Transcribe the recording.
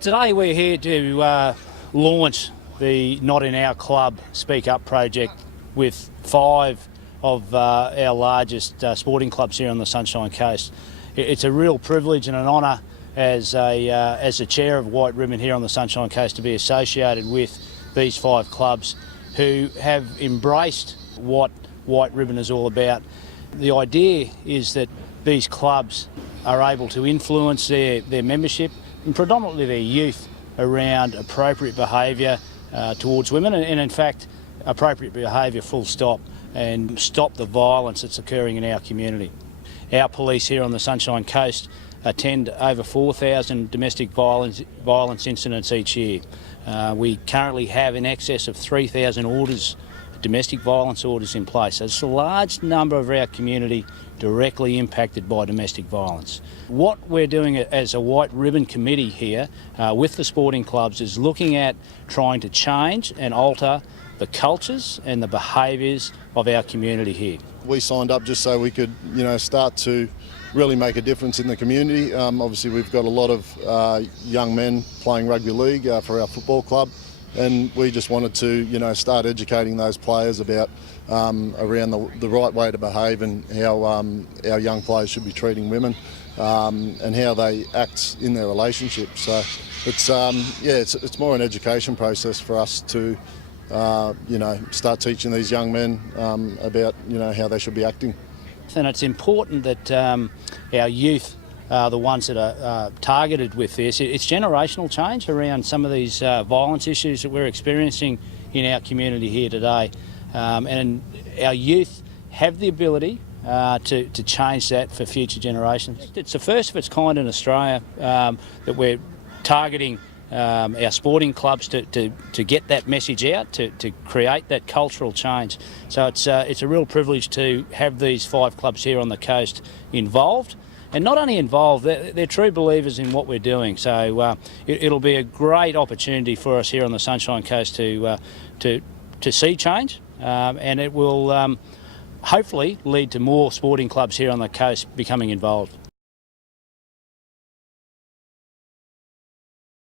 Today we're here to launch the Not In Our Club Speak Up project with 5 of our largest sporting clubs here on the Sunshine Coast. It's a real privilege and an honour as the chair of White Ribbon here on the Sunshine Coast to be associated with these 5 clubs who have embraced what White Ribbon is all about. The idea is that these clubs are able to influence their membership and predominantly their youth around appropriate behaviour towards women and in fact appropriate behaviour full stop, and stop the violence that's occurring in our community. Our police here on the Sunshine Coast attend over 4,000 domestic violence incidents each year. We currently have in excess of 3,000 orders, domestic violence orders in place. So it's a large number of our community directly impacted by domestic violence. What we're doing as a White Ribbon committee here with the sporting clubs is looking at trying to change and alter the cultures and the behaviours of our community here. We signed up just so we could, start to really make a difference in the community. Obviously we've got a lot of young men playing rugby league for our football club, and we just wanted to, start educating those players about around the right way to behave and how our young players should be treating women and how they act in their relationships. So it's more an education process for us to start teaching these young men about how they should be acting. And it's important that our youth are the ones that are targeted with this. It's generational change around some of these violence issues that we're experiencing in our community here today. And our youth have the ability to change that for future generations. It's the first of its kind in Australia that we're targeting our sporting clubs to get that message out, to create that cultural change. So it's a real privilege to have these 5 clubs here on the coast involved. And not only involved, they're true believers in what we're doing. So it'll be a great opportunity for us here on the Sunshine Coast to see change, and it will hopefully lead to more sporting clubs here on the coast becoming involved.